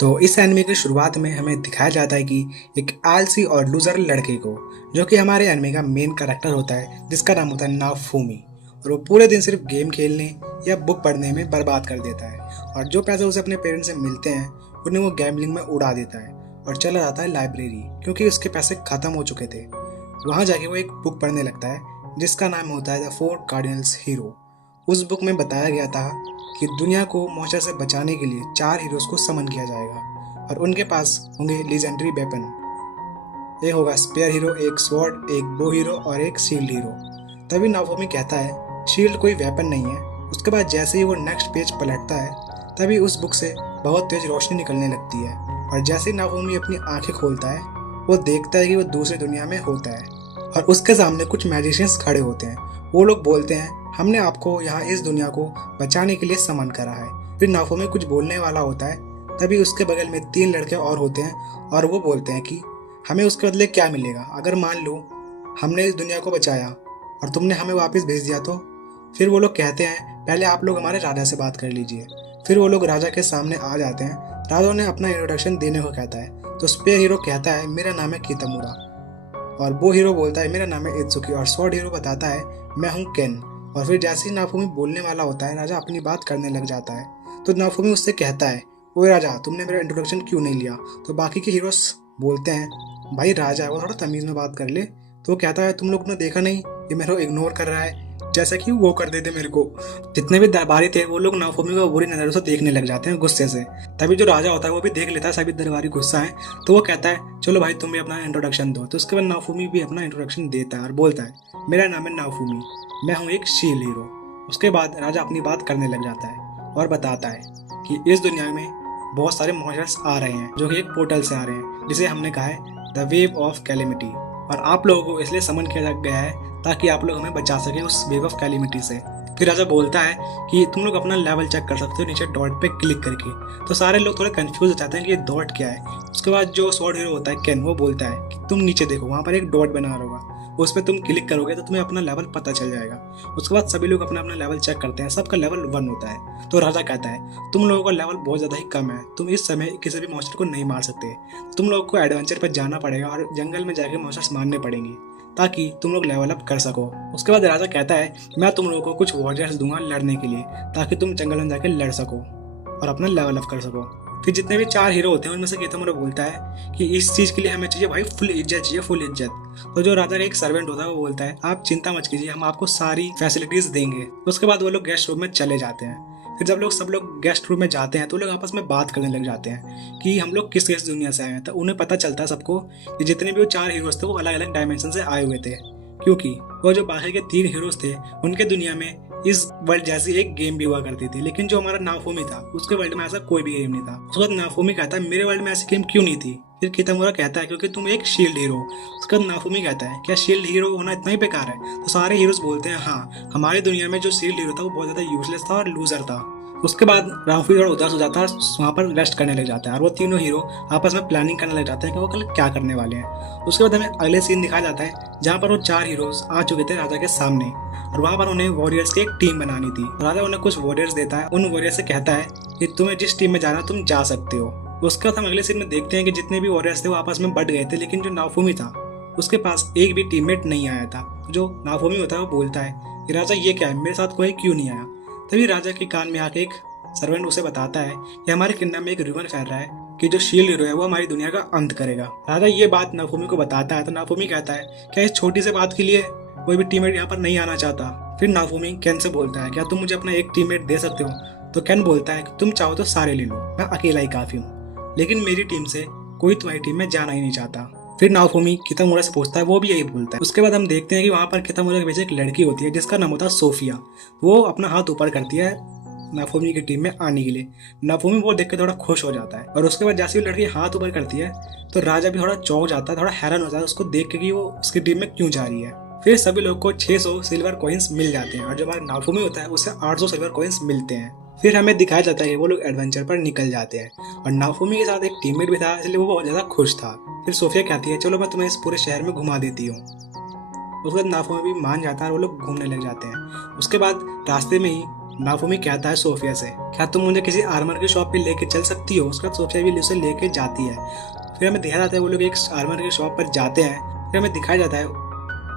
तो इस एनिमे की शुरुआत में हमें दिखाया जाता है कि एक आलसी और लूजर लड़के को, जो कि हमारे एनिमे का मेन कैरेक्टर होता है, जिसका नाम होता है नाफूमी। और वो पूरे दिन सिर्फ गेम खेलने या बुक पढ़ने में बर्बाद कर देता है, और जो पैसे उसे अपने पेरेंट्स से मिलते हैं उन्हें वो गैम्बलिंग में उड़ा देता है और चला जाता है लाइब्रेरी, क्योंकि उसके पैसे खत्म हो चुके थे। वहाँ जाके वो एक बुक पढ़ने लगता है जिसका नाम होता है द फोर कार्डिनल्स हीरो। उस बुक में बताया गया था कि दुनिया को मॉन्स्टर से बचाने के लिए 4 हीरोज को समन किया जाएगा और उनके पास होंगे लीजेंडरी वेपन। एक होगा स्पेयर हीरो, एक स्वॉर्ड, एक बो हीरो और एक शील्ड हीरो। तभी नाफोमी कहता है शील्ड कोई वेपन नहीं है। उसके बाद जैसे ही वो नेक्स्ट पेज पलटता है तभी उस बुक से बहुत तेज रोशनी निकलने लगती है, और जैसे ही नाफोमी अपनी आंखें खोलता है वो देखता है कि वो दूसरी दुनिया में होता है और उसके सामने कुछ मैजिशियंस खड़े होते हैं। वो लोग बोलते हैं हमने आपको यहाँ इस दुनिया को बचाने के लिए समन करा है। फिर नाफोमी कुछ बोलने वाला होता है, तभी उसके बगल में 3 लड़के और होते हैं और वो बोलते हैं कि हमें उसके बदले क्या मिलेगा अगर मान लो हमने इस दुनिया को बचाया और तुमने हमें वापस भेज दिया तो। फिर वो लोग कहते हैं पहले आप लोग हमारे राजा से बात कर लीजिए। फिर वो लोग राजा के सामने आ जाते हैं। राजा ने अपना इंट्रोडक्शन देने को कहता है तो स्पेयर हीरो कहता है मेरा नाम है कितामुरा, और वो हीरो बोलता है मेरा नाम है इत्सुकी, और स्वॉर्ड हीरो बताता है मैं हूँ केन। और फिर जैसे ही नाफूमी बोलने वाला होता है राजा अपनी बात करने लग जाता है। तो नाफूमी उससे कहता है ओए राजा तुमने मेरा इंट्रोडक्शन क्यों नहीं लिया। तो बाकी के हीरोज बोलते हैं भाई राजा है वो थोड़ा तमीज में बात कर ले। तो वो कहता है तुम लोग ने देखा नहीं ये मेरे को इग्नोर कर रहा है जैसा कि वो कर देते मेरे को। जितने भी दरबारी थे वो लोग नाफूमी को बुरी नजरों से देखने लग जाते हैं गुस्से से। तभी जो राजा होता है वो भी देख लेता है सभी दरबारी गुस्सा है, तो वो कहता है चलो भाई तुम भी अपना इंट्रोडक्शन दो। तो उसके बाद नाफूमी भी अपना इंट्रोडक्शन देता है और बोलता है मेरा नाम है नाफूमी, मैं हूँ एक शील्ड हीरो। उसके बाद राजा अपनी बात करने लग जाता है और बताता है कि इस दुनिया में बहुत सारे मॉन्स्टर्स आ रहे हैं जो कि एक पोर्टल से आ रहे हैं जिसे हमने कहा है द वेव ऑफ कैलेमिटी, और आप लोगों को इसलिए समन किया गया है ताकि आप लोग हमें बचा सके उस वेव ऑफ कैलेमिटी से। फिर राजा बोलता है कि तुम लोग अपना लेवल चेक कर सकते हो नीचे डॉट पे क्लिक करके। तो सारे लोग थोड़े कंफ्यूज हो जाते हैं कि ये डॉट क्या है। उसके बाद जो स्वॉर्ड हीरो होता है केन वो बोलता है कि तुम नीचे देखो वहाँ पर एक डॉट बना होगा, उस पर तुम क्लिक करोगे तो तुम्हें अपना लेवल पता चल जाएगा। उसके बाद सभी लोग अपना अपना लेवल चेक करते हैं, सबका लेवल 1 होता है। तो राजा कहता है तुम लोगों का लेवल बहुत ज़्यादा ही कम है, तुम इस समय किसी भी मॉन्स्टर को नहीं मार सकते। तुम लोगों को एडवेंचर पर जाना पड़ेगा और जंगल में जाके मॉन्स्टर्स मारने पड़ेंगे ताकि तुम लोग लेवल अप कर सको। उसके बाद राजा कहता है मैं तुम लोगों को कुछ वॉरियर्स दूंगा लड़ने के लिए ताकि तुम जंगल में जाके लड़ सको और अपना लेवल अप कर सको। फिर जितने भी 4 हीरो होते हैं उनमें से कितामुरा बोलता है कि इस चीज़ के लिए हमें चाहिए भाई फुल इज्जत चाहिए, फुल इज्जत। तो जो राजा का एक सर्वेंट होता है वो बोलता है आप चिंता मत कीजिए हम आपको सारी फैसिलिटीज देंगे। उसके बाद वो लोग गेस्ट रूम में चले जाते हैं। फिर जब लोग सब लोग गेस्ट रूम में जाते हैं तो लोग आपस में बात करने लग जाते हैं कि हम लोग किस किस दुनिया से आए हैं। तो उन्हें पता चलता है सबको कि जितने भी वो 4 हीरोज थे वो अलग अलग डायमेंशन से आए हुए थे, क्योंकि वो जो बाकी के 3 हीरोज थे उनके दुनिया में इस वर्ल्ड जैसी एक गेम भी हुआ करती थी, लेकिन जो हमारा नाफूमी था उसके वर्ल्ड में ऐसा कोई भी गेम नहीं था। उसके बाद नाफूमी कहता है मेरे वर्ल्ड में ऐसी गेम क्यों नहीं थी। फिर कितामुरा कहता है क्योंकि तुम एक शील्ड हीरो। उसके बाद नाफूमी कहता है क्या शील्ड हीरो होना इतना ही बेकार है। तो सारे हीरोज बोलते हैं हाँ हमारी दुनिया में जो शील्ड हीरो था वो बहुत ज्यादा यूजलेस था और लूजर था। उसके बाद राफी थोड़ा उदास हो जाता है, वहाँ पर रेस्ट करने लग जाता है और वो तीनों हीरो आपस में प्लानिंग करने लग जाते हैं कि वो कल क्या करने वाले हैं। उसके बाद हमें अगले सीन दिखाया जाता है जहाँ पर वो 4 हीरोज आ चुके थे राजा के सामने, और वहाँ पर उन्हें वॉरियर्स की एक टीम बनानी थी। राजा उन्हें कुछ वॉरियर्स देता है, उन वॉरियर्स से कहता है कि तुम्हें जिस टीम में जाना तुम जा सकते हो। उसके बाद हम अगले सीन में देखते हैं कि जितने भी वॉरियर्स थे वो आपस में बढ़ गए थे, लेकिन जो नाफूमी था उसके पास एक भी टीममेट नहीं आया था। जो नाफूमी होता है वो बोलता है कि राजा ये क्या है, मेरे साथ कोई क्यों नहीं आया। तभी राजा के कान में आके एक सर्वेंट उसे बताता है कि हमारे किंगडम में एक रूमर फैल रहा है कि जो शील्ड हीरो है वो हमारी दुनिया का अंत करेगा। राजा ये बात नाफूमी को बताता है तो नाफूमी कहता है क्या इस छोटी सी बात के लिए कोई भी टीममेट यहाँ पर नहीं आना चाहता। फिर नाफूमी केन से बोलता है क्या तुम मुझे अपना एक टीममेट दे सकते हो। तो केन बोलता है कि तुम चाहो तो सारे ले लो, मैं अकेला ही काफी हूँ, लेकिन मेरी टीम से कोई तुम्हारी टीम में जाना ही नहीं चाहता। फिर नाफूमी कितामुरा से पूछता है, वो भी यही बोलता है। उसके बाद हम देखते हैं कि वहाँ पर कितामुरा के पीछे एक लड़की होती है जिसका नाम होता है सोफिया। वो अपना हाथ ऊपर करती है नाफूमी की टीम में आने के लिए। नाफूमी वो देख के थोड़ा खुश हो जाता है, और उसके बाद जैसे ही लड़की हाथ ऊपर करती है तो राजा भी थोड़ा चौंक जाता है, थोड़ा हैरान हो जाता है उसको देख के कि वो उसकी टीम में क्यों जा रही है। फिर सभी लोग को 600 सिल्वर कॉइन्स मिल जाते हैं, और जो हमारा नाफूमी होता है उसे 800 सिल्वर कॉइन्स मिलते हैं। फिर हमें दिखाया जाता है कि वो लोग एडवेंचर पर निकल जाते हैं, और नाफूमी के साथ एक टीममेट भी था इसलिए वो बहुत ज्यादा खुश था। फिर सोफिया कहती है चलो मैं तुम्हें इस पूरे शहर में घुमा देती हूँ। उसके बाद नाफूमी भी मान जाता है और वो लोग घूमने लग जाते हैं। उसके बाद रास्ते में ही नाफूमी कहता है सोफिया से, क्या तुम मुझे किसी आर्मर की शॉप पे लेके चल सकती हो? उसके बाद सोफिया भी उसे लेके जाती है। फिर हमें दिखाया जाता है वो लोग एक आर्मर की शॉप पर जाते हैं। फिर हमें दिखाया जाता है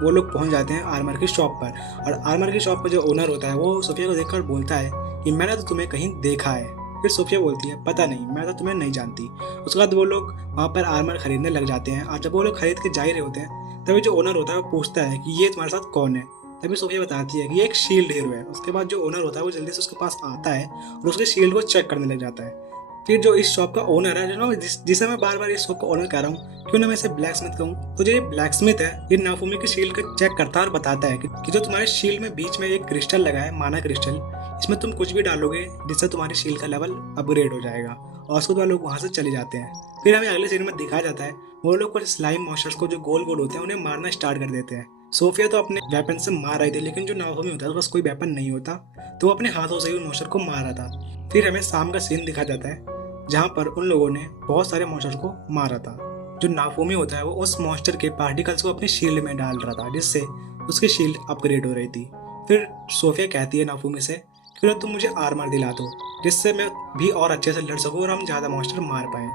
वो लोग पहुंच जाते हैं आर्मर की शॉप पर, और आर्मर की शॉप पर जो ओनर होता है वो सोफिया को देखकर बोलता है कि मैंने तो तुम्हें कहीं देखा है। फिर सोफिया बोलती है, पता नहीं, मैं तो तुम्हें नहीं जानती। उसके बाद वो लोग वहाँ पर आर्मर खरीदने लग जाते हैं, और जब वो लोग खरीद के जा ही रहे होते हैं तभी जो ओनर होता है वो पूछता है कि ये तुम्हारे साथ कौन है। तभी सोफिया बताती है कि ये एक शील्ड हीरो है। उसके बाद जो ओनर होता है वो जल्दी से उसके पास आता है और उसके शील्ड को चेक करने लग जाता है। फिर जो इस शॉप का ओनर है, जिसे मैं बार बार इस शॉप का ओनर कह रहा हूँ, क्यों ना मैं इसे ब्लैक स्मिथ कहूँ, तो जो ये ब्लैक स्मिथ है ये नाफूमी की शील्ड को चेक करता है और बताता है कि जो तुम्हारे शील्ड में बीच में एक क्रिस्टल लगा है, माना क्रिस्टल, इसमें तुम कुछ भी डालोगे जिससे तुम्हारी शील्ड का लेवल अपग्रेड हो जाएगा। और उसके बाद लोग वहाँ से चले जाते हैं। फिर हमें अगले सीन में दिखाया जाता है वो लोग कुछ स्लाइम मॉन्स्टर्स को जो गोल गोल होते हैं उन्हें मारना स्टार्ट कर देते हैं। सोफिया तो अपने वेपन से मार रही थी, लेकिन जो नाफूमी होता है उसके पास कोई वेपन नहीं होता, तो वो अपने हाथों से ही उन मॉन्स्टर को मार रहा था। फिर हमें शाम का सीन दिखाया जाता है जहाँ पर उन लोगों ने बहुत सारे मॉन्स्टर को मारा था। जो नाफूमी होता है वो उस मॉन्स्टर के पार्टिकल्स को अपनी शील्ड में डाल रहा था, जिससे उसकी शील्ड अपग्रेड हो रही थी। फिर सोफिया कहती है नाफूमी से, क्यों ना तुम मुझे आर्मर दिला दो जिससे मैं भी और अच्छे से लड़ सकूं और हम ज़्यादा मॉन्स्टर मार पाएं।